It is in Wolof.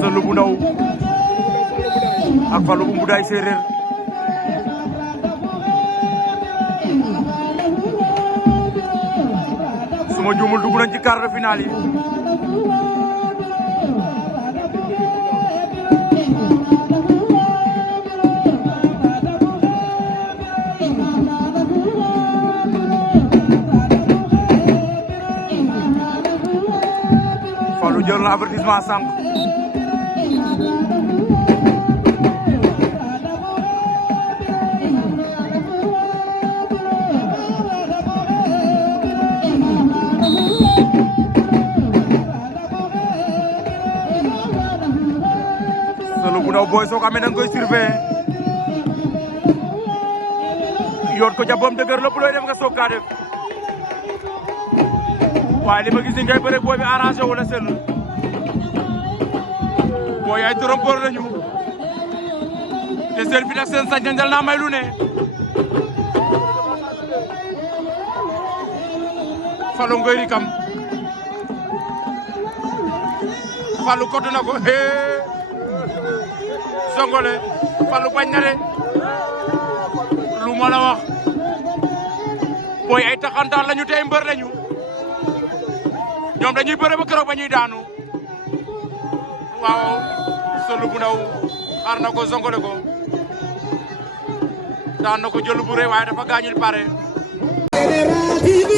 Sëlu bu ndaw ak Fallou bu Mboudaye Séeréer suma juumul dugg nañ ci quart de finale yi. Fallou jël na avertissement sànq. Sëlu bu ndaw booy soo ko amee da nga koy surveiller yoot ko jàppam dëgër lépp looy def nga soog kaa def waaye li ma gis ni ngay bëre booy bi arrangé wu la Sëlu booy ay trompeur lañu te seen fi nag seen sañ dal naa may lu ne. Fallou ngoy rikam Fallou kottu na ko Songole Fallou bañ na de lu ma la wax booy ay taxantaan lañu te ay mbër lañu ñoom dañuy bëre ba keroog ba ñuy daanu waaw Sëlu bu ndaw xaar na ko Songole ko daan na ko jël bu rëy waaye dafa gaañul pare. General TV,